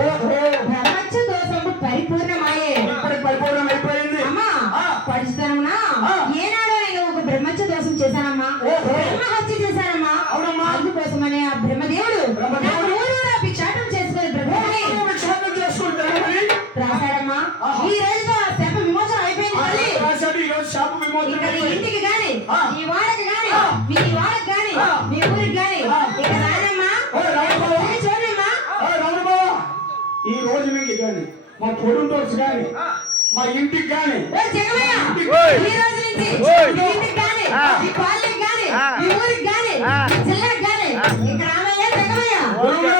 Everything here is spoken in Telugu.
బ్రహ్మచ్చ దోషము పరిపూర్ణమాయే. పరిపూర్ణమైపోయింది అమ్మా పరిస్థితనమునా ఏనాడో నేను ఒక బ్రహ్మచ్చ దోషం చేశానమ్మా, బ్రహ్మహత్య చేశానమ్మా. అందుకోసమనే ఆ బ్రహ్మదేవుడు భిక్షాటం చేసుకుని బ్రహ్మని రాశాడమ్మా. ఈ రోజుతో ఆ శాప విమోచన అయిపోయింది. ఇంటికి గాని ఈ వాడకి గాని మీ వాడకి గాని మీ ఊరికి గాని ఇక రానమ్మా చూడమ్మా. ఈ రోజు నుంచి కానీ మా తోడుంటోస్ కానీ మా ఇంటికి కానీ ఈ రోజు నుంచి మీ ఇంటికి గాని మీ కాలనీకి గాని మీ ఊరికి